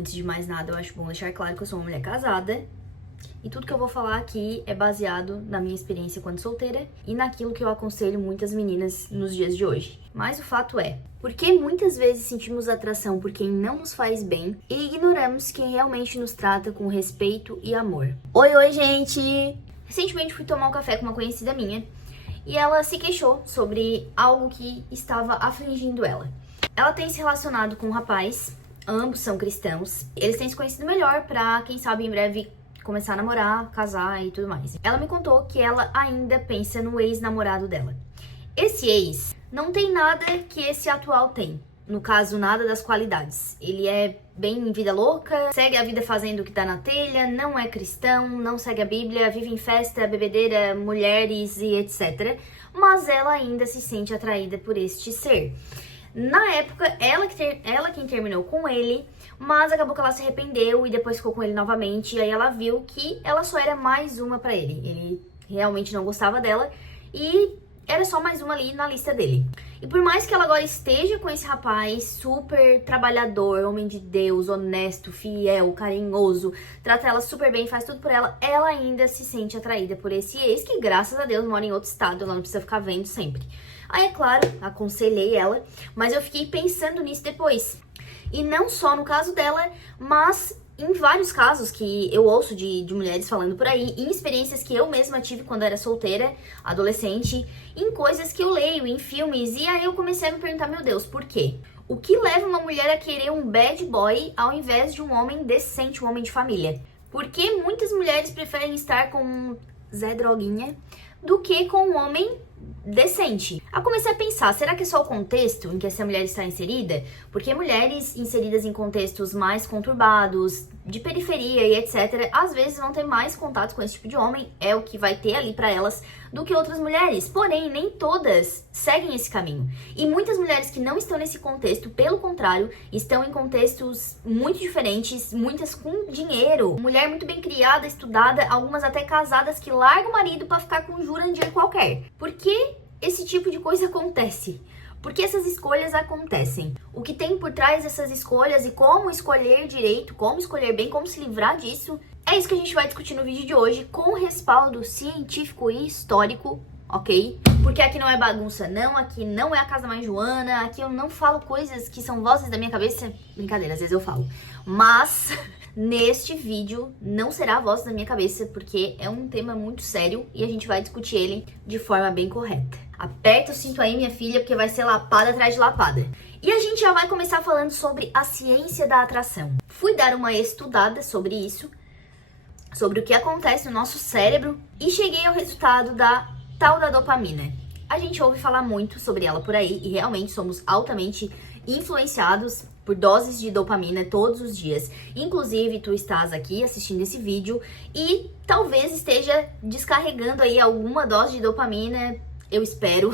Antes de mais nada, eu acho bom deixar claro que eu sou uma mulher casada e tudo que eu vou falar aqui é baseado na minha experiência quando solteira e naquilo que eu aconselho muitas meninas nos dias de hoje. Mas o fato é, por que muitas vezes sentimos atração por quem não nos faz bem e ignoramos quem realmente nos trata com respeito e amor? Oi, gente! Recentemente fui tomar um café com uma conhecida minha e ela se queixou sobre algo que estava afligindo ela. Ela tem se relacionado com um rapaz, ambos são cristãos, eles têm se conhecido melhor pra, quem sabe, em breve começar a namorar, casar e tudo mais. Ela me contou que ela ainda pensa no ex-namorado dela. Esse ex não tem nada que esse atual tem. No caso, nada das qualidades. Ele é bem vida louca, segue a vida fazendo o que tá na telha, não é cristão, não segue a Bíblia, vive em festa, bebedeira, mulheres e etc. Mas ela ainda se sente atraída por este ser. Na época, ela quem terminou com ele, mas acabou que ela se arrependeu e depois ficou com ele novamente. E aí ela viu que ela só era mais uma pra ele. Ele realmente não gostava dela e era só mais uma ali na lista dele. E por mais que ela agora esteja com esse rapaz super trabalhador, homem de Deus, honesto, fiel, carinhoso, trata ela super bem, faz tudo por ela, ela ainda se sente atraída por esse ex que, graças a Deus, mora em outro estado, ela não precisa ficar vendo sempre. Aí, é claro, aconselhei ela, mas eu fiquei pensando nisso depois. E não só no caso dela, mas em vários casos que eu ouço de mulheres falando por aí, em experiências que eu mesma tive quando era solteira, adolescente, em coisas que eu leio, em filmes, e aí eu comecei a me perguntar, meu Deus, por quê? O que leva uma mulher a querer um bad boy ao invés de um homem decente, um homem de família? Por que muitas mulheres preferem estar com um Zé Droguinha do que com um homem decente? Eu comecei a pensar, será que é só o contexto em que essa mulher está inserida? Porque mulheres inseridas em contextos mais conturbados, de periferia e etc, às vezes vão ter mais contato com esse tipo de homem, é o que vai ter ali pra elas, do que outras mulheres. Porém, nem todas seguem esse caminho. E muitas mulheres que não estão nesse contexto, pelo contrário, estão em contextos muito diferentes, muitas com dinheiro, mulher muito bem criada, estudada, algumas até casadas que largam o marido pra ficar com um Jurandir qualquer. Por que esse tipo de coisa acontece? Porque essas escolhas acontecem. O que tem por trás dessas escolhas e como escolher direito, como escolher bem, como se livrar disso, é isso que a gente vai discutir no vídeo de hoje, com respaldo científico e histórico, ok? Porque aqui não é bagunça não, aqui não é a casa da mãe Joana, aqui eu não falo coisas que são vozes da minha cabeça. Brincadeira, às vezes eu falo. Mas neste vídeo não será a voz da minha cabeça, porque é um tema muito sério e a gente vai discutir ele de forma bem correta. Aperta o cinto aí, minha filha, porque vai ser lapada atrás de lapada. E a gente já vai começar falando sobre a ciência da atração. Fui dar uma estudada sobre isso, sobre o que acontece no nosso cérebro e cheguei ao resultado da tal da dopamina. A gente ouve falar muito sobre ela por aí e realmente somos altamente influenciados por doses de dopamina todos os dias. Inclusive, tu estás aqui assistindo esse vídeo e talvez esteja descarregando aí alguma dose de dopamina. Eu espero,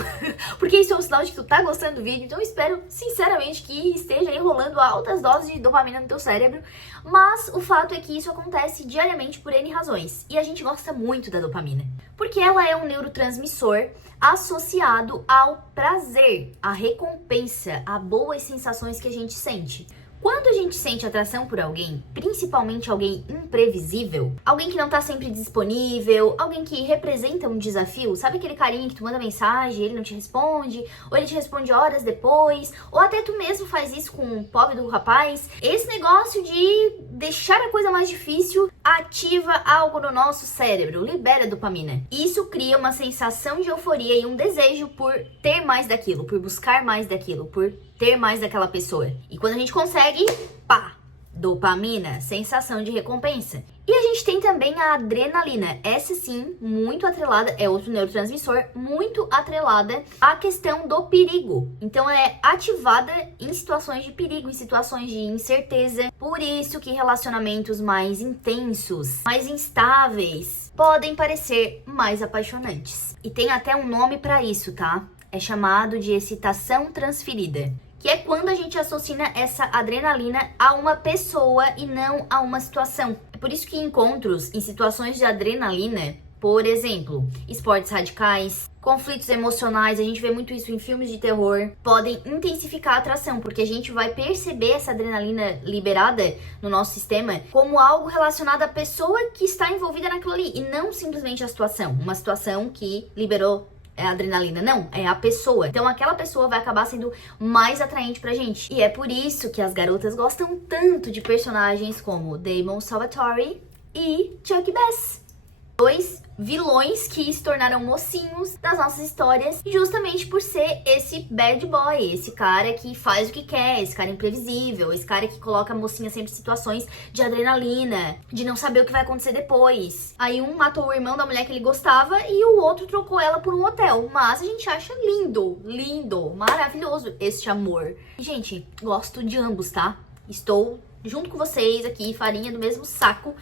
porque isso é um sinal de que tu tá gostando do vídeo, então eu espero, sinceramente, que esteja aí rolando altas doses de dopamina no teu cérebro, mas o fato é que isso acontece diariamente por N razões, e a gente gosta muito da dopamina, porque ela é um neurotransmissor associado ao prazer, à recompensa, a boas sensações que a gente sente. Quando a gente sente atração por alguém, principalmente alguém imprevisível, alguém que não tá sempre disponível, alguém que representa um desafio, sabe aquele carinha que tu manda mensagem e ele não te responde, ou ele te responde horas depois, ou até tu mesmo faz isso com o pobre do rapaz, esse negócio de deixar a coisa mais difícil ativa algo no nosso cérebro, libera dopamina. Isso cria uma sensação de euforia e um desejo por ter mais daquilo, por buscar mais daquilo, por ter mais daquela pessoa. E quando a gente consegue, pá, dopamina, sensação de recompensa. E a gente tem também a adrenalina, essa sim, muito atrelada, é outro neurotransmissor, muito atrelada à questão do perigo. Então é ativada em situações de perigo, em situações de incerteza. Por isso que relacionamentos mais intensos, mais instáveis, podem parecer mais apaixonantes. E tem até um nome para isso, tá? É chamado de excitação transferida, que é quando a gente associa essa adrenalina a uma pessoa e não a uma situação. É por isso que encontros em situações de adrenalina Por exemplo, esportes radicais, conflitos emocionais, a gente vê muito isso em filmes de terror, podem intensificar a atração, porque a gente vai perceber essa adrenalina liberada no nosso sistema como algo relacionado à pessoa que está envolvida naquilo ali, e não simplesmente a situação, uma situação que liberou a adrenalina, não, é a pessoa. Então aquela pessoa vai acabar sendo mais atraente pra gente. E é por isso que as garotas gostam tanto de personagens como Damon Salvatore e Chuck Bass. Dois vilões que se tornaram mocinhos das nossas histórias, justamente por ser esse bad boy, esse cara que faz o que quer, esse cara imprevisível, esse cara que coloca a mocinha sempre em situações de adrenalina, de não saber o que vai acontecer depois. Aí um matou o irmão da mulher que ele gostava e o outro trocou ela por um hotel. Mas a gente acha lindo, lindo, maravilhoso este amor. E, gente, gosto de ambos, tá? Estou junto com vocês aqui, farinha do mesmo saco,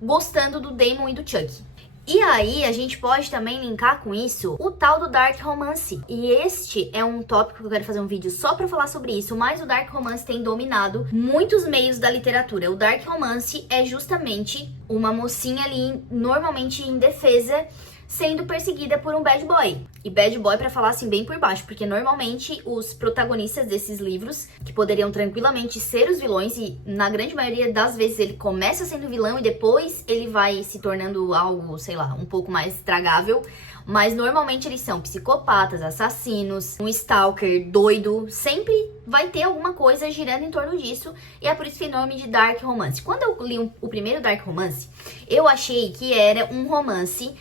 gostando do Damon e do Chuck. E aí, a gente pode também linkar com isso o tal do Dark Romance. E este é um tópico que eu quero fazer um vídeo só pra falar sobre isso, mas o Dark Romance tem dominado muitos meios da literatura. O Dark Romance é justamente uma mocinha ali, normalmente indefesa, sendo perseguida por um bad boy. E bad boy pra falar assim bem por baixo, porque normalmente os protagonistas desses livros, que poderiam tranquilamente ser os vilões, e na grande maioria das vezes ele começa sendo vilão e depois ele vai se tornando algo, sei lá, um pouco mais estragável, mas normalmente eles são psicopatas, assassinos, um stalker doido, sempre vai ter alguma coisa girando em torno disso, e é por isso que é o nome de Dark Romance. Quando eu li o primeiro Dark Romance, eu achei que era um romance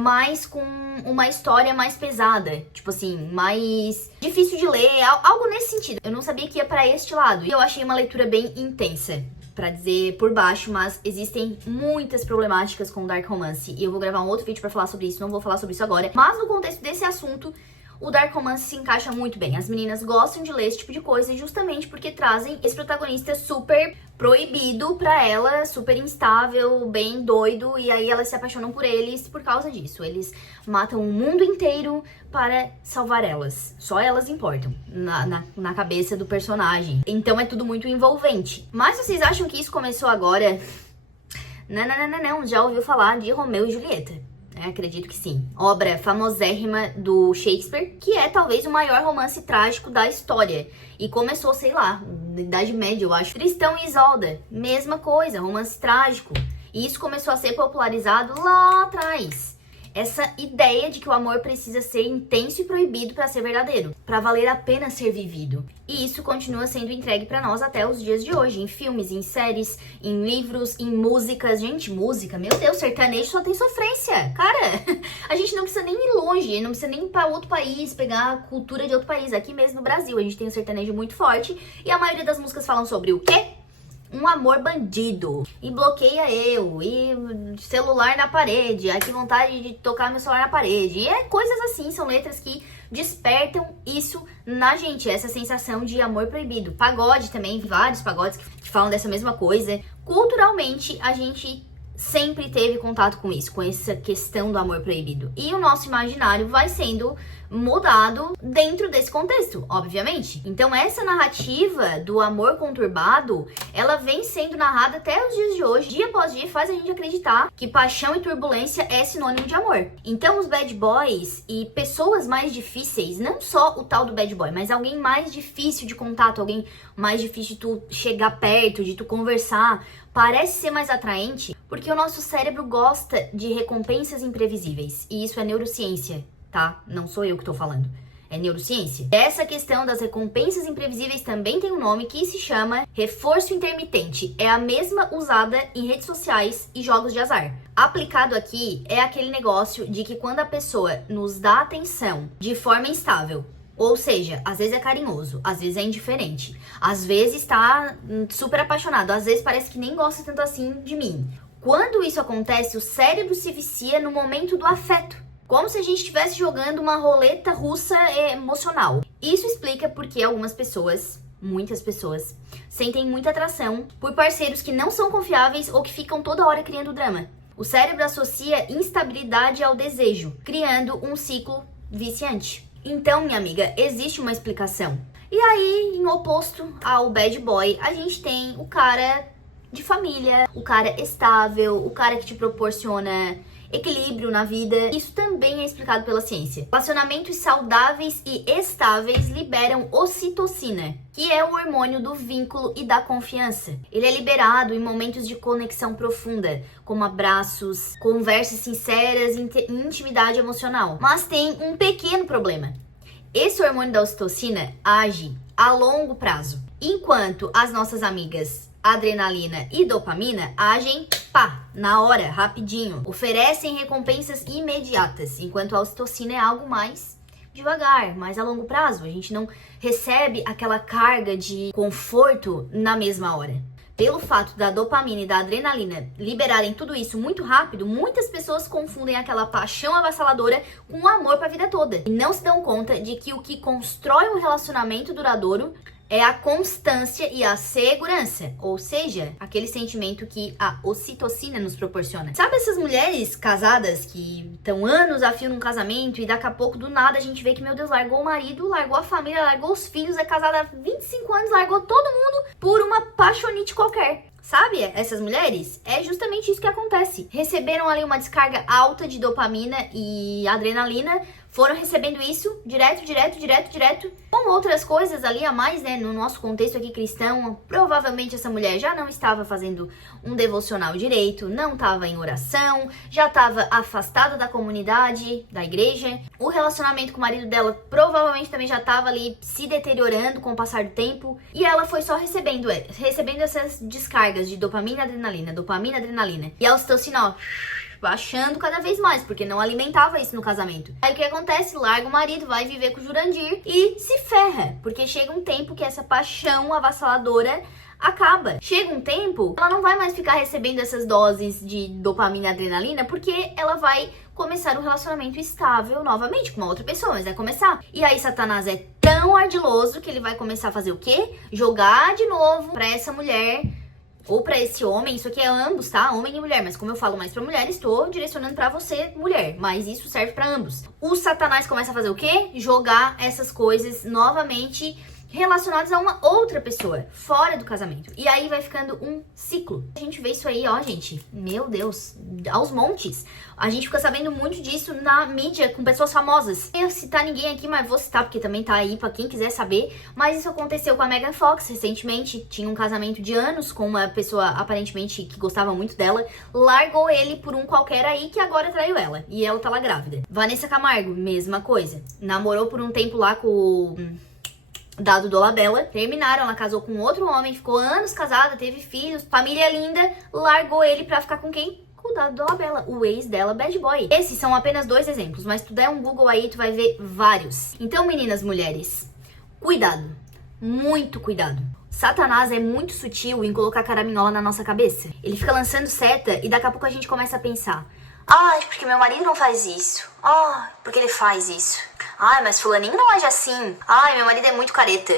mais com uma história mais pesada, tipo assim, mais difícil de ler, algo nesse sentido. Eu não sabia que ia pra este lado, e eu achei uma leitura bem intensa, pra dizer por baixo, mas existem muitas problemáticas com o Dark Romance, e eu vou gravar um outro vídeo pra falar sobre isso, não vou falar sobre isso agora, mas no contexto desse assunto, o Dark Romance se encaixa muito bem. As meninas gostam de ler esse tipo de coisa justamente porque trazem esse protagonista super proibido pra ela, super instável, bem doido, e aí elas se apaixonam por eles por causa disso. Eles matam o mundo inteiro para salvar elas. Só elas importam na cabeça do personagem. Então é tudo muito envolvente. Mas vocês acham que isso começou agora? Não. Já ouviu falar de Romeu e Julieta? Acredito que sim. Obra famosérrima do Shakespeare, que é talvez o maior romance trágico da história. E começou, sei lá, na Idade Média, eu acho. Tristão e Isolda, mesma coisa, romance trágico. E isso começou a ser popularizado lá atrás. Essa ideia de que o amor precisa ser intenso e proibido para ser verdadeiro, para valer a pena ser vivido. E isso continua sendo entregue para nós até os dias de hoje, em filmes, em séries, em livros, em músicas. Gente, música, meu Deus, sertanejo só tem sofrência. Cara, a gente não precisa nem ir longe, não precisa nem ir para outro país, pegar a cultura de outro país. Aqui mesmo no Brasil, a gente tem um sertanejo muito forte e a maioria das músicas falam sobre o quê? Um amor bandido, e bloqueia eu, e celular na parede, ai que vontade de tocar meu celular na parede, e coisas assim, são letras que despertam isso na gente, essa sensação de amor proibido. Pagode também, vários pagodes que falam dessa mesma coisa. Culturalmente, a gente sempre teve contato com isso, com essa questão do amor proibido. E o nosso imaginário vai sendo mudado dentro desse contexto, obviamente. Então essa narrativa do amor conturbado, ela vem sendo narrada até os dias de hoje, dia após dia, faz a gente acreditar que paixão e turbulência é sinônimo de amor. Então os bad boys e pessoas mais difíceis, não só o tal do bad boy, mas alguém mais difícil de contato, alguém mais difícil de tu chegar perto, de tu conversar, parece ser mais atraente porque o nosso cérebro gosta de recompensas imprevisíveis. E isso é neurociência, tá? Não sou eu que tô falando. É neurociência. Essa questão das recompensas imprevisíveis também tem um nome que se chama reforço intermitente. É a mesma usada em redes sociais e jogos de azar. Aplicado aqui é aquele negócio de que quando a pessoa nos dá atenção de forma instável, ou seja, às vezes é carinhoso, às vezes é indiferente, às vezes tá super apaixonado, às vezes parece que nem gosta tanto assim de mim. Quando isso acontece, o cérebro se vicia no momento do afeto, como se a gente estivesse jogando uma roleta russa emocional. Isso explica porque algumas pessoas, muitas pessoas, sentem muita atração por parceiros que não são confiáveis ou que ficam toda hora criando drama. O cérebro associa instabilidade ao desejo, criando um ciclo viciante. Então, minha amiga, existe uma explicação. E aí, em oposto ao bad boy, a gente tem o cara de família, o cara estável, o cara que te proporciona equilíbrio na vida. Isso também é explicado pela ciência. Relacionamentos saudáveis e estáveis liberam ocitocina, que é o hormônio do vínculo e da confiança. Ele é liberado em momentos de conexão profunda, como abraços, conversas sinceras e intimidade emocional. Mas tem um pequeno problema. Esse hormônio da ocitocina age a longo prazo, enquanto as nossas amigas adrenalina e dopamina agem, na hora, rapidinho, oferecem recompensas imediatas, enquanto a ocitocina é algo mais devagar, mais a longo prazo. A gente não recebe aquela carga de conforto na mesma hora. Pelo fato da dopamina e da adrenalina liberarem tudo isso muito rápido, muitas pessoas confundem aquela paixão avassaladora com o amor para a vida toda. E não se dão conta de que o que constrói um relacionamento duradouro é a constância e a segurança, ou seja, aquele sentimento que a ocitocina nos proporciona. Sabe essas mulheres casadas que estão anos a fio num casamento e daqui a pouco, do nada, a gente vê que, meu Deus, largou o marido, largou a família, largou os filhos, é casada há 25 anos, largou todo mundo por uma paixonite qualquer. Sabe, essas mulheres? É justamente isso que acontece. Receberam ali uma descarga alta de dopamina e adrenalina, foram recebendo isso direto, com outras coisas ali a mais, né? No nosso contexto aqui cristão, provavelmente essa mulher já não estava fazendo um devocional direito, não estava em oração, já estava afastada da comunidade, da igreja. O relacionamento com o marido dela provavelmente também já estava ali se deteriorando com o passar do tempo. E ela foi só recebendo essas descargas de dopamina, adrenalina. E a ocitocina, ó, baixando cada vez mais, porque não alimentava isso no casamento. Aí o que acontece? Larga o marido, vai viver com o Jurandir e se ferra, porque chega um tempo que essa paixão avassaladora acaba. Chega um tempo, ela não vai mais ficar recebendo essas doses de dopamina e adrenalina, porque ela vai começar um relacionamento estável novamente com uma outra pessoa, mas vai começar. E aí Satanás é tão ardiloso que ele vai começar a fazer o quê? Jogar de novo pra essa mulher ou pra esse homem, isso aqui é ambos, tá? Homem e mulher, mas como eu falo mais pra mulher, estou direcionando pra você, mulher, mas isso serve pra ambos. O Satanás começa a fazer o quê? Jogar essas coisas novamente relacionadas a uma outra pessoa, fora do casamento. E aí vai ficando um ciclo. A gente vê isso aí, ó, gente, meu Deus, aos montes. A gente fica sabendo muito disso na mídia, com pessoas famosas. Eu não ia citar ninguém aqui, mas vou citar, porque também tá aí pra quem quiser saber. Mas isso aconteceu com a Megan Fox recentemente. Tinha um casamento de anos com uma pessoa, aparentemente, que gostava muito dela. Largou ele por um qualquer aí, que agora traiu ela. E ela tá lá grávida. Vanessa Camargo, mesma coisa. Namorou por um tempo lá com o Dado Dolabella, terminaram, ela casou com outro homem, ficou anos casada, teve filhos, família linda, largou ele pra ficar com quem? Com o Dado Dolabella, o ex dela, bad boy. Esses são apenas 2 exemplos, mas tu der um Google aí, tu vai ver vários. Então, meninas, mulheres, cuidado, muito cuidado. Satanás é muito sutil em colocar caraminhola na nossa cabeça. Ele fica lançando seta e daqui a pouco a gente começa a pensar: ai, porque meu marido não faz isso. Ai, porque ele faz isso. Ai, mas fulaninho não age assim. Ai, meu marido é muito careta.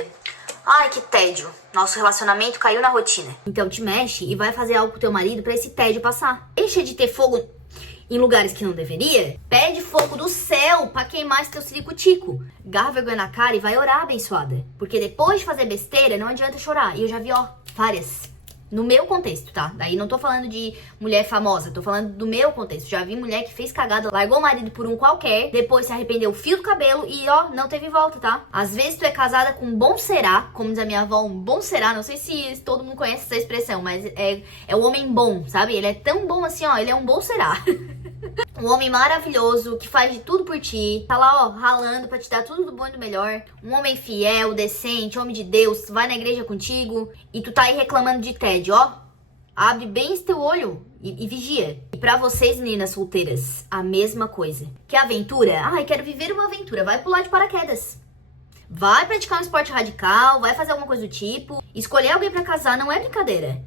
Ai, que tédio. Nosso relacionamento caiu na rotina. Então te mexe e vai fazer algo pro teu marido pra esse tédio passar. Deixa de ter fogo em lugares que não deveria. Pede fogo do céu pra queimar esse teu ciricutico. Garra vergonha na cara e vai orar, abençoada. Porque depois de fazer besteira, não adianta chorar. E eu já vi, ó, várias. No meu contexto, tá? Daí não tô falando de mulher famosa, tô falando do meu contexto. Já vi mulher que fez cagada, largou o marido por um qualquer, depois se arrependeu, fio do cabelo e ó, não teve volta, tá? Às vezes tu é casada com um bom será, como diz a minha avó, um bom será. Não sei se todo mundo conhece essa expressão, mas é o homem bom, sabe? Ele é tão bom assim, ó, ele é um bom será. Um homem maravilhoso, que faz de tudo por ti, tá lá, ó, ralando pra te dar tudo do bom e do melhor. Um homem fiel, decente, homem de Deus, vai na igreja contigo e tu tá aí reclamando de tédio, ó. Abre bem esse teu olho e vigia. E pra vocês, meninas solteiras, a mesma coisa. Que aventura? Ai, quero viver uma aventura. Vai pular de paraquedas. Vai praticar um esporte radical, vai fazer alguma coisa do tipo. Escolher alguém pra casar não é brincadeira.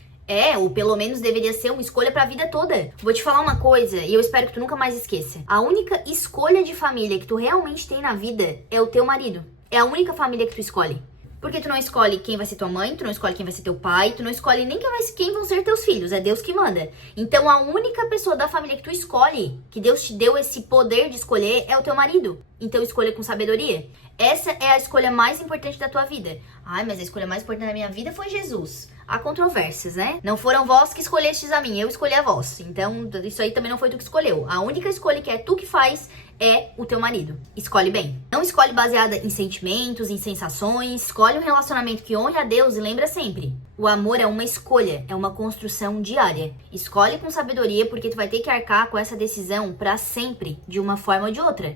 Ou pelo menos deveria ser uma escolha pra vida toda. Vou te falar uma coisa e eu espero que tu nunca mais esqueça. A única escolha de família que tu realmente tem na vida é o teu marido. É a única família que tu escolhe. Porque tu não escolhe quem vai ser tua mãe, tu não escolhe quem vai ser teu pai, tu não escolhe nem quem vão ser teus filhos, é Deus que manda. Então a única pessoa da família que tu escolhe, que Deus te deu esse poder de escolher, é o teu marido. Então escolha com sabedoria. Essa é a escolha mais importante da tua vida. Ai, mas a escolha mais importante da minha vida foi Jesus. há controvérsias, né? Não foram vós que escolhestes a mim, eu escolhi a vós. Então, isso aí também não foi tu que escolheu. A única escolha que é tu que faz é o teu marido. Escolhe bem. Não escolhe baseada em sentimentos, em sensações. Escolhe um relacionamento que honre a Deus e lembra sempre. O amor é uma escolha, é uma construção diária. Escolhe com sabedoria porque tu vai ter que arcar com essa decisão pra sempre, de uma forma ou de outra.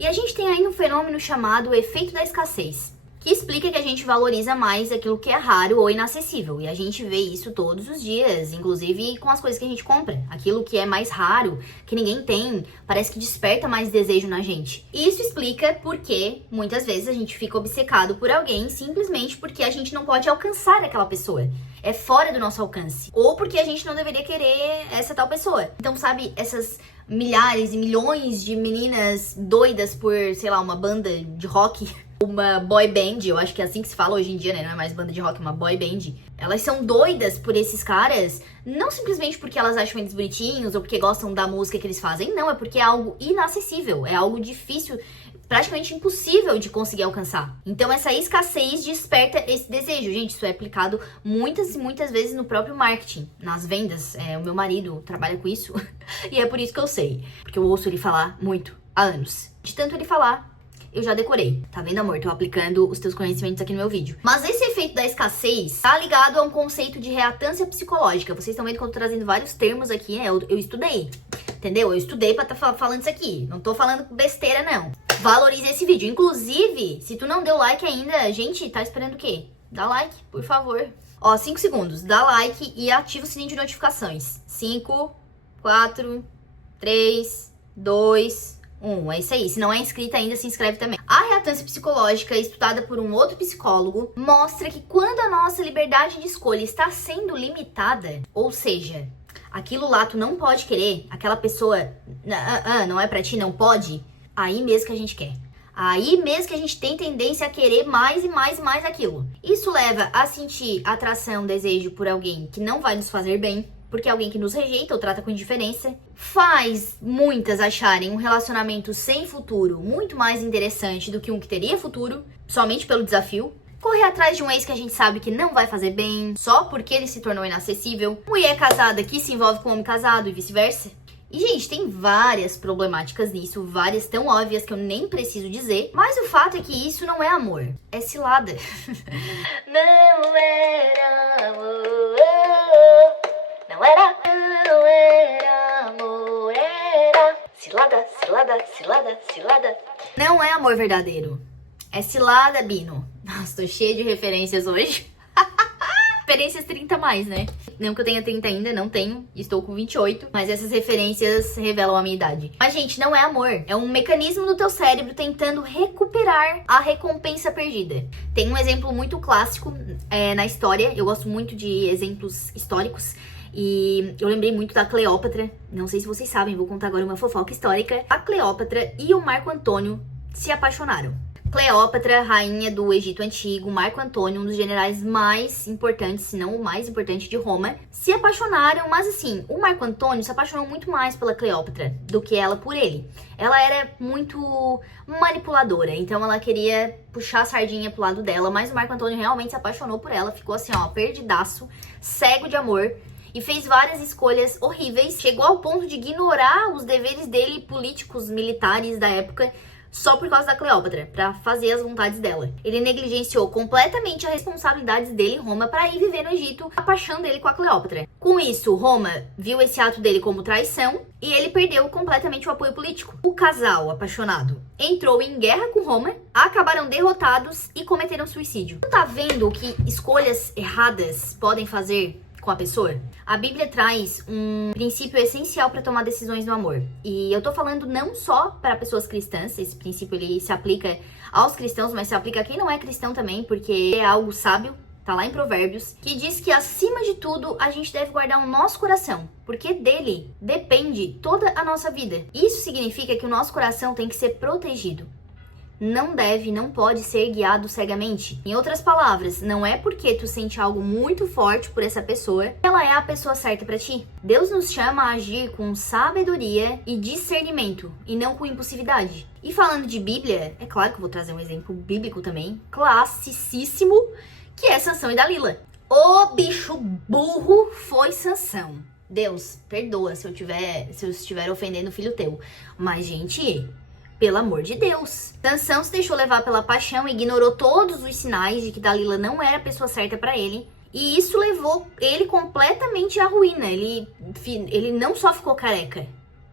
E a gente tem ainda um fenômeno chamado efeito da escassez, que explica que a gente valoriza mais aquilo que é raro ou inacessível. E a gente vê isso todos os dias, inclusive com as coisas que a gente compra. Aquilo que é mais raro, que ninguém tem, parece que desperta mais desejo na gente. E isso explica porque muitas vezes a gente fica obcecado por alguém simplesmente porque a gente não pode alcançar aquela pessoa. É fora do nosso alcance. Ou porque a gente não deveria querer essa tal pessoa. Então, sabe, essas milhares e milhões de meninas doidas por, sei lá, uma banda de rock, uma boy band, eu acho que é assim que se fala hoje em dia, né? Não é mais banda de rock, é uma boy band. Elas são doidas por esses caras, não simplesmente porque elas acham eles bonitinhos ou porque gostam da música que eles fazem, não, é porque é algo inacessível, é algo difícil, praticamente impossível de conseguir alcançar. Então essa escassez desperta esse desejo. Gente, isso é aplicado muitas e muitas vezes no próprio marketing, nas vendas. O meu marido trabalha com isso e é por isso que eu sei, porque eu ouço ele falar muito há anos. De tanto ele falar, eu já decorei. Tá vendo, amor? Tô aplicando os teus conhecimentos aqui no meu vídeo. Mas esse efeito da escassez tá ligado a um conceito de reatância psicológica. Vocês estão vendo que eu tô trazendo vários termos aqui, né? Eu estudei, entendeu? Eu estudei pra tá falando isso aqui. Não tô falando besteira, não. Valorize esse vídeo. Inclusive, se tu não deu like ainda, gente, tá esperando o quê? Dá like, por favor. Ó, 5 segundos. Dá like e ativa o sininho de notificações. 5, 4, 3, 2... é isso aí. Se não é inscrita ainda, se inscreve também. A reatância psicológica, estudada por um outro psicólogo, mostra que quando a nossa liberdade de escolha está sendo limitada, ou seja, aquilo lá tu não pode querer, aquela pessoa não é pra ti, não pode, aí mesmo que a gente quer. Aí mesmo que a gente tem tendência a querer mais e mais e mais aquilo. Isso leva a sentir atração, desejo por alguém que não vai nos fazer bem, porque alguém que nos rejeita ou trata com indiferença, faz muitas acharem um relacionamento sem futuro muito mais interessante do que um que teria futuro, somente pelo desafio. Correr atrás de um ex que a gente sabe que não vai fazer bem, só porque ele se tornou inacessível. Mulher casada que se envolve com homem casado e vice-versa. E, gente, tem várias problemáticas nisso, várias tão óbvias que eu nem preciso dizer. Mas o fato é que isso não é amor, é cilada. Não era amor. Não era amor, era cilada, cilada, cilada, cilada. Não é amor verdadeiro, é cilada, Bino. Nossa, tô cheia de referências hoje. Referências 30 mais, né? Não que eu tenha 30 ainda, não tenho, estou com 28. Mas essas referências revelam a minha idade. Mas, gente, não é amor. É um mecanismo do teu cérebro tentando recuperar a recompensa perdida. Tem um exemplo muito clássico na história. Eu gosto muito de exemplos históricos. E eu lembrei muito da Cleópatra. Não sei se vocês sabem, vou contar agora uma fofoca histórica. A Cleópatra e o Marco Antônio se apaixonaram. Cleópatra, rainha do Egito Antigo, Marco Antônio, um dos generais mais importantes, se não o mais importante de Roma, se apaixonaram, mas assim, o Marco Antônio se apaixonou muito mais pela Cleópatra do que ela por ele. Ela era muito manipuladora, então ela queria puxar a sardinha pro lado dela, mas o Marco Antônio realmente se apaixonou por ela, ficou assim, ó, perdidaço, cego de amor. E fez várias escolhas horríveis, chegou ao ponto de ignorar os deveres dele políticos, militares da época, só por causa da Cleópatra, pra fazer as vontades dela. Ele negligenciou completamente as responsabilidades dele em Roma pra ir viver no Egito, a paixão dele com a Cleópatra. Com isso, Roma viu esse ato dele como traição e ele perdeu completamente o apoio político. O casal apaixonado entrou em guerra com Roma, acabaram derrotados e cometeram suicídio. Não tá vendo o que escolhas erradas podem fazer com a pessoa? A Bíblia traz um princípio essencial para tomar decisões no amor. E eu tô falando não só para pessoas cristãs, esse princípio ele se aplica aos cristãos, mas se aplica a quem não é cristão também, porque é algo sábio, tá lá em Provérbios, que diz que acima de tudo a gente deve guardar o nosso coração, porque dele depende toda a nossa vida. Isso significa que o nosso coração tem que ser protegido. Não deve, não pode ser guiado cegamente. Em outras palavras, não é porque tu sente algo muito forte por essa pessoa que ela é a pessoa certa pra ti. Deus nos chama a agir com sabedoria e discernimento, e não com impulsividade. E falando de Bíblia, é claro que eu vou trazer um exemplo bíblico também, classicíssimo, que é Sansão e Dalila. O bicho burro foi Sansão. Deus, perdoa se eu estiver ofendendo o filho teu. Mas, gente, pelo amor de Deus. Sansão se deixou levar pela paixão, ignorou todos os sinais de que Dalila não era a pessoa certa pra ele. E isso levou ele completamente à ruína. Ele não só ficou careca.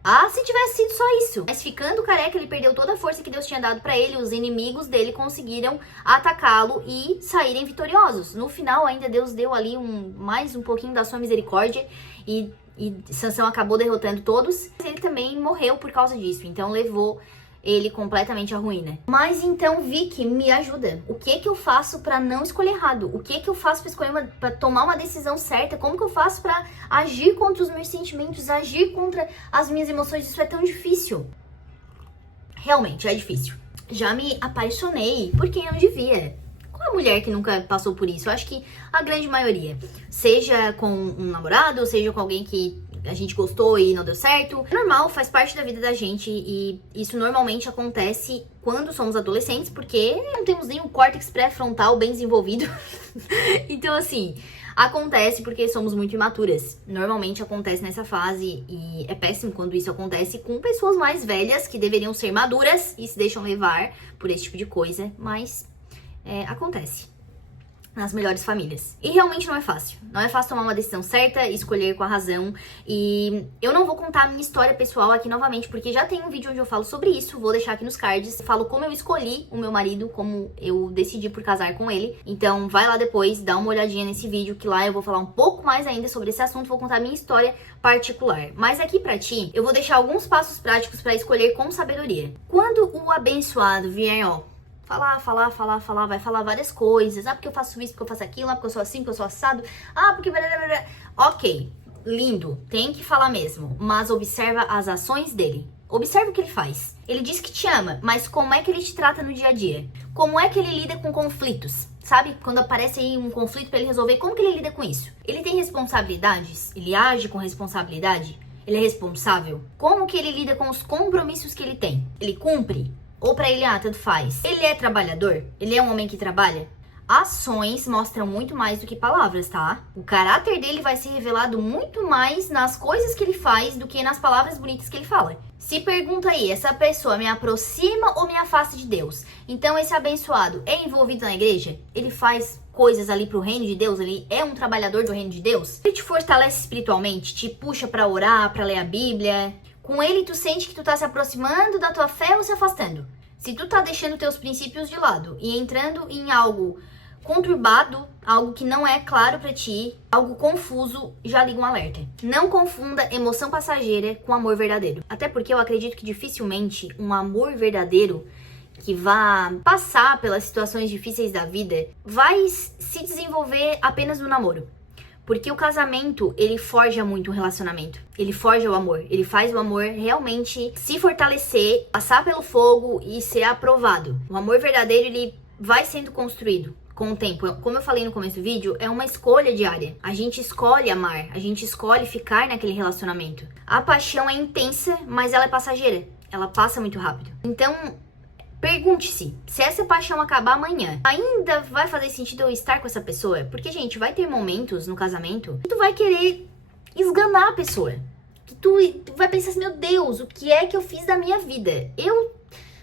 Ah, se tivesse sido só isso. Mas ficando careca, ele perdeu toda a força que Deus tinha dado pra ele. Os inimigos dele conseguiram atacá-lo e saírem vitoriosos. No final, ainda Deus deu ali mais um pouquinho da sua misericórdia e Sansão acabou derrotando todos. Ele também morreu por causa disso. Então levou ele completamente à ruína. Mas então, Vicky, me ajuda. O que eu faço pra não escolher errado? O que eu faço pra tomar uma decisão certa? Como que eu faço pra agir contra os meus sentimentos, agir contra as minhas emoções? Isso é tão difícil. Realmente, é difícil. Já me apaixonei por quem não devia. Qual a mulher que nunca passou por isso? Eu acho que a grande maioria. Seja com um namorado, ou seja com alguém que a gente gostou e não deu certo. É normal, faz parte da vida da gente e isso normalmente acontece quando somos adolescentes, porque não temos nenhum córtex pré-frontal bem desenvolvido. Então, assim, acontece porque somos muito imaturas. Normalmente acontece nessa fase e é péssimo quando isso acontece com pessoas mais velhas que deveriam ser maduras e se deixam levar por esse tipo de coisa, mas acontece nas melhores famílias. E realmente não é fácil. Não é fácil tomar uma decisão certa, escolher com a razão. E eu não vou contar a minha história pessoal aqui novamente, porque já tem um vídeo onde eu falo sobre isso. Vou deixar aqui nos cards. Falo como eu escolhi o meu marido, como eu decidi por casar com ele. Então vai lá depois, dá uma olhadinha nesse vídeo, que lá eu vou falar um pouco mais ainda sobre esse assunto. Vou contar a minha história particular. Mas aqui pra ti, eu vou deixar alguns passos práticos pra escolher com sabedoria. Quando o abençoado vier, falar, vai falar várias coisas. Ah, porque eu faço isso, porque eu faço aquilo. Ah, porque eu sou assim, porque eu sou assado. Ah, porque... Ok, lindo, tem que falar mesmo. Mas observa as ações dele. Observa o que ele faz. Ele diz que te ama, mas como é que ele te trata no dia a dia? Como é que ele lida com conflitos? Sabe? Quando aparece aí um conflito pra ele resolver, como que ele lida com isso? Ele tem responsabilidades? Ele age com responsabilidade? Ele é responsável? Como que ele lida com os compromissos que ele tem? Ele cumpre? Ou pra ele, tanto faz. Ele é trabalhador? Ele é um homem que trabalha? Ações mostram muito mais do que palavras, tá? O caráter dele vai ser revelado muito mais nas coisas que ele faz do que nas palavras bonitas que ele fala. Se pergunta aí, essa pessoa me aproxima ou me afasta de Deus? Então esse abençoado é envolvido na igreja? Ele faz coisas ali pro reino de Deus? Ele é um trabalhador do reino de Deus? Ele te fortalece espiritualmente? Te puxa pra orar, pra ler a Bíblia? Com ele, tu sente que tu tá se aproximando da tua fé ou se afastando? Se tu tá deixando teus princípios de lado e entrando em algo conturbado, algo que não é claro pra ti, algo confuso, já liga um alerta. Não confunda emoção passageira com amor verdadeiro. Até porque eu acredito que dificilmente um amor verdadeiro que vá passar pelas situações difíceis da vida vai se desenvolver apenas no namoro. Porque o casamento, ele forja muito o relacionamento. Ele forja o amor. Ele faz o amor realmente se fortalecer, passar pelo fogo e ser aprovado. O amor verdadeiro, ele vai sendo construído com o tempo. Como eu falei no começo do vídeo, é uma escolha diária. A gente escolhe amar. A gente escolhe ficar naquele relacionamento. A paixão é intensa, mas ela é passageira. Ela passa muito rápido. Então, pergunte-se, se essa paixão acabar amanhã, ainda vai fazer sentido eu estar com essa pessoa? Porque, gente, vai ter momentos no casamento que tu vai querer esganar a pessoa. Que tu vai pensar assim, meu Deus, o que é que eu fiz da minha vida? Eu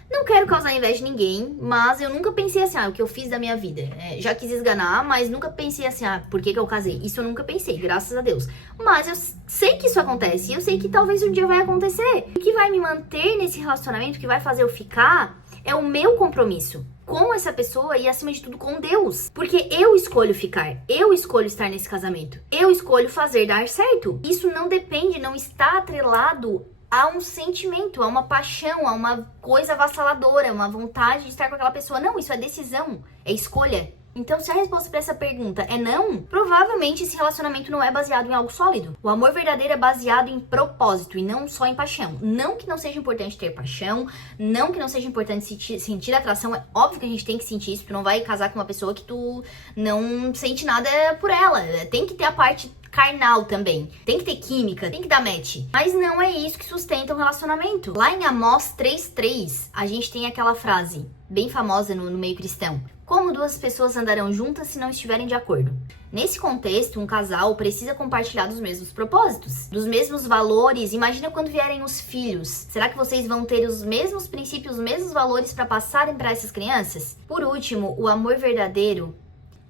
não quero causar inveja de ninguém, mas eu nunca pensei assim, o que eu fiz da minha vida. Já quis esganar, mas nunca pensei assim, por que eu casei? Isso eu nunca pensei, graças a Deus. Mas eu sei que isso acontece, e eu sei que talvez um dia vai acontecer. O que vai me manter nesse relacionamento, o que vai fazer eu ficar, é o meu compromisso com essa pessoa e, acima de tudo, com Deus. Porque eu escolho ficar, eu escolho estar nesse casamento, eu escolho fazer dar certo. Isso não depende, não está atrelado a um sentimento, a uma paixão, a uma coisa avassaladora, uma vontade de estar com aquela pessoa. Não, isso é decisão, é escolha. Então, se a resposta para essa pergunta é não, provavelmente esse relacionamento não é baseado em algo sólido. O amor verdadeiro é baseado em propósito e não só em paixão. Não que não seja importante ter paixão, não que não seja importante sentir atração. É óbvio que a gente tem que sentir isso. Tu não vai casar com uma pessoa que tu não sente nada por ela. Tem que ter a parte carnal também. Tem que ter química, tem que dar match. Mas não é isso que sustenta um relacionamento. Lá em Amós 3:3, a gente tem aquela frase bem famosa no meio cristão. Como duas pessoas andarão juntas se não estiverem de acordo? Nesse contexto, um casal precisa compartilhar dos mesmos propósitos, dos mesmos valores. Imagina quando vierem os filhos. Será que vocês vão ter os mesmos princípios, os mesmos valores para passarem para essas crianças? Por último, o amor verdadeiro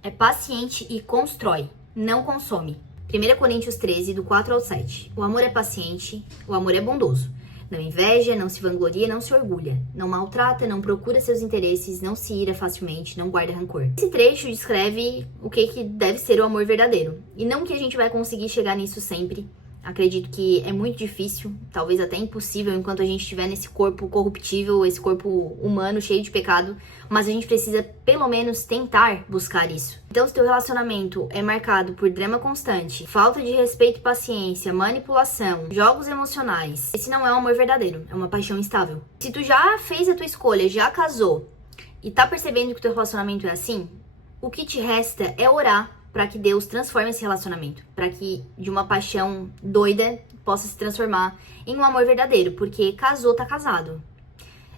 é paciente e constrói, não consome. 1 Coríntios 13, do 4 ao 7. O amor é paciente, o amor é bondoso. Não inveja, não se vangloria, não se orgulha. Não maltrata, não procura seus interesses, não se ira facilmente, não guarda rancor. Esse trecho descreve o que deve ser o amor verdadeiro. E não que a gente vai conseguir chegar nisso sempre. Acredito que é muito difícil, talvez até impossível, enquanto a gente estiver nesse corpo corruptível, esse corpo humano cheio de pecado, mas a gente precisa pelo menos tentar buscar isso. Então, se teu relacionamento é marcado por drama constante, falta de respeito e paciência, manipulação, jogos emocionais, esse não é um amor verdadeiro, é uma paixão instável. Se tu já fez a tua escolha, já casou e tá percebendo que o teu relacionamento é assim, o que te resta é orar para que Deus transforme esse relacionamento, para que de uma paixão doida possa se transformar em um amor verdadeiro, porque casou, tá casado.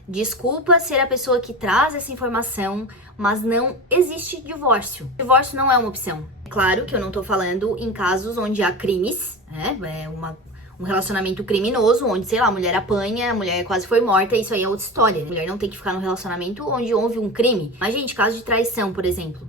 Desculpa ser a pessoa que traz essa informação, mas não existe divórcio. Divórcio não é uma opção. É claro que eu não tô falando em casos onde há crimes, né? Um relacionamento criminoso, onde, sei lá, a mulher apanha, a mulher quase foi morta, isso aí é outra história. A mulher não tem que ficar num relacionamento onde houve um crime. Mas, gente, caso de traição, por exemplo.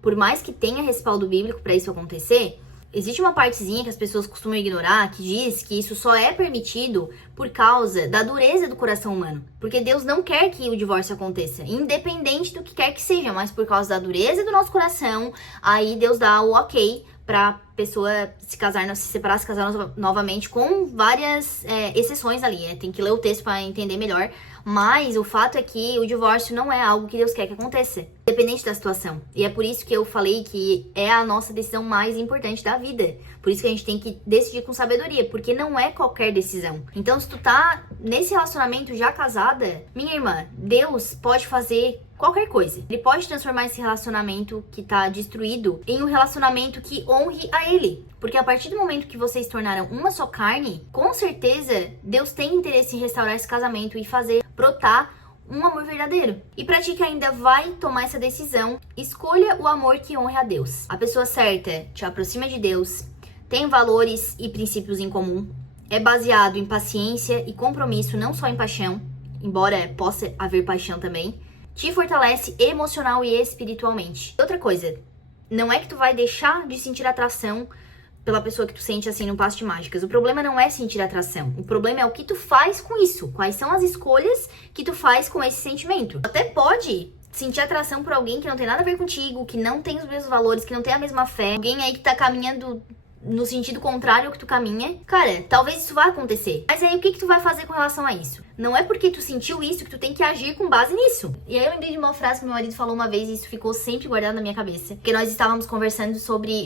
Por mais que tenha respaldo bíblico para isso acontecer, existe uma partezinha que as pessoas costumam ignorar que diz que isso só é permitido por causa da dureza do coração humano. Porque Deus não quer que o divórcio aconteça, independente do que quer que seja, mas por causa da dureza do nosso coração, aí Deus dá o ok pra pessoa se casar, se separar, se casar novamente, com várias exceções ali. Tem que ler o texto para entender melhor. Mas o fato é que o divórcio não é algo que Deus quer que aconteça, independente da situação. E é por isso que eu falei que é a nossa decisão mais importante da vida. Por isso que a gente tem que decidir com sabedoria, porque não é qualquer decisão. Então, se tu tá nesse relacionamento já casada, minha irmã, Deus pode fazer qualquer coisa. Ele pode transformar esse relacionamento que tá destruído em um relacionamento que honre a Ele. Porque a partir do momento que vocês se tornaram uma só carne, com certeza Deus tem interesse em restaurar esse casamento e fazer brotar um amor verdadeiro. E pra ti que ainda vai tomar essa decisão, escolha o amor que honre a Deus. A pessoa certa te aproxima de Deus, tem valores e princípios em comum, é baseado em paciência e compromisso, não só em paixão, embora possa haver paixão também, te fortalece emocional e espiritualmente. Outra coisa, não é que tu vai deixar de sentir atração pela pessoa que tu sente assim no passe de mágicas. O problema não é sentir atração. O problema é o que tu faz com isso. Quais são as escolhas que tu faz com esse sentimento. Até pode sentir atração por alguém que não tem nada a ver contigo, que não tem os mesmos valores, que não tem a mesma fé. Alguém aí que tá caminhando no sentido contrário ao que tu caminha. Cara, talvez isso vá acontecer. Mas aí o que tu vai fazer com relação a isso? Não é porque tu sentiu isso que tu tem que agir com base nisso. E aí eu lembrei de uma frase que meu marido falou uma vez e isso ficou sempre guardado na minha cabeça. Porque nós estávamos conversando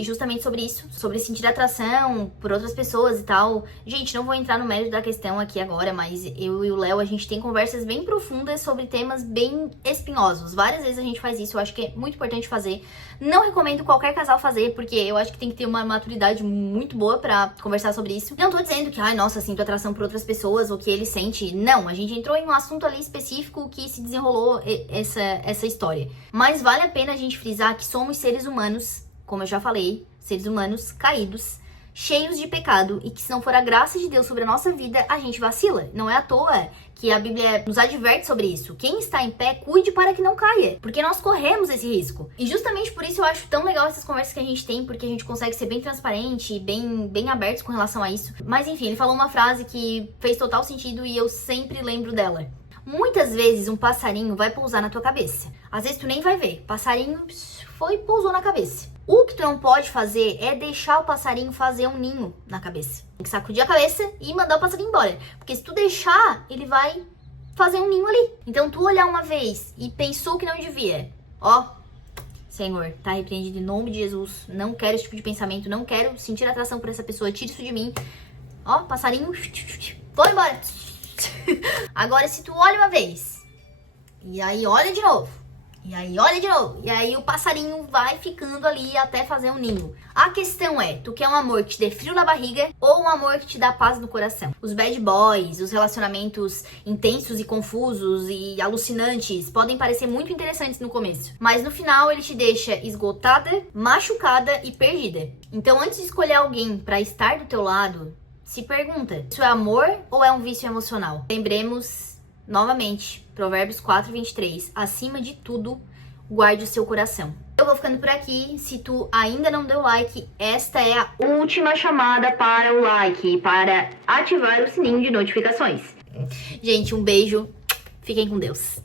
justamente sobre isso. Sobre sentir atração por outras pessoas e tal. Gente, não vou entrar no mérito da questão aqui agora, mas eu e o Léo, a gente tem conversas bem profundas sobre temas bem espinhosos. Várias vezes a gente faz isso, eu acho que é muito importante fazer. Não recomendo qualquer casal fazer, porque eu acho que tem que ter uma maturidade muito boa pra conversar sobre isso. Não tô dizendo que, ai, nossa, sinto atração por outras pessoas ou que ele sente. Não, a gente entrou em um assunto ali específico que se desenrolou essa história. Mas vale a pena a gente frisar que somos seres humanos, como eu já falei, seres humanos caídos, cheios de pecado, e que se não for a graça de Deus sobre a nossa vida, a gente vacila. Não é à toa que a Bíblia nos adverte sobre isso. Quem está em pé, cuide para que não caia, porque nós corremos esse risco. E justamente por isso eu acho tão legal essas conversas que a gente tem, porque a gente consegue ser bem transparente e bem abertos com relação a isso. Mas enfim, ele falou uma frase que fez total sentido e eu sempre lembro dela. Muitas vezes um passarinho vai pousar na tua cabeça. Às vezes tu nem vai ver. Passarinho foi e pousou na cabeça. O que tu não pode fazer é deixar o passarinho fazer um ninho na cabeça. Tem que sacudir a cabeça e mandar o passarinho embora. Porque se tu deixar, ele vai fazer um ninho ali. Então tu olhar uma vez e pensou que não devia. Ó, Senhor, tá repreendido em nome de Jesus. Não quero esse tipo de pensamento. Não quero sentir atração por essa pessoa. Tira isso de mim. Ó, passarinho. Foi embora. Agora, se tu olha uma vez e aí olha de novo, E aí, olha de novo. E aí o passarinho vai ficando ali até fazer um ninho. A questão é, tu quer um amor que te dê frio na barriga ou um amor que te dá paz no coração? Os bad boys, os relacionamentos intensos e confusos e alucinantes podem parecer muito interessantes no começo, mas no final ele te deixa esgotada, machucada e perdida. Então, antes de escolher alguém pra estar do teu lado, se pergunta, isso é amor ou é um vício emocional? Lembremos novamente, Provérbios 4:23, acima de tudo, guarde o seu coração. Eu vou ficando por aqui. Se tu ainda não deu like, esta é a última chamada para o like, para ativar o sininho de notificações. Gente, um beijo. Fiquem com Deus.